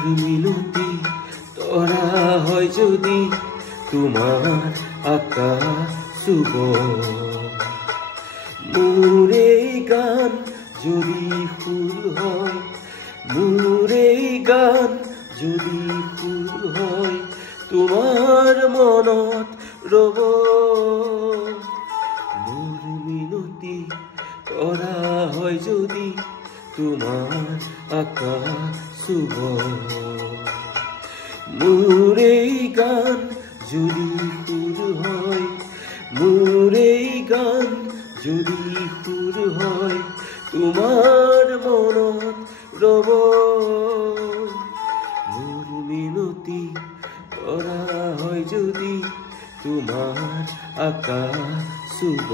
মোর মিনতি তরা হয় যদি তোমার আকাশ শুভ মোর এই গান যদি ফুল হয় মোর এই গান যদি ফুল হয় তোমার মনত রব মোর মিনতি করা হয় যদি তোমার আকাশ শুভ মোর এই গান যদি ফুল হয় মোর এই গান যদি ফুল হয় তোমার মনত রব মোর মিনতি করা হয় যদি তোমার আকাশ শুভ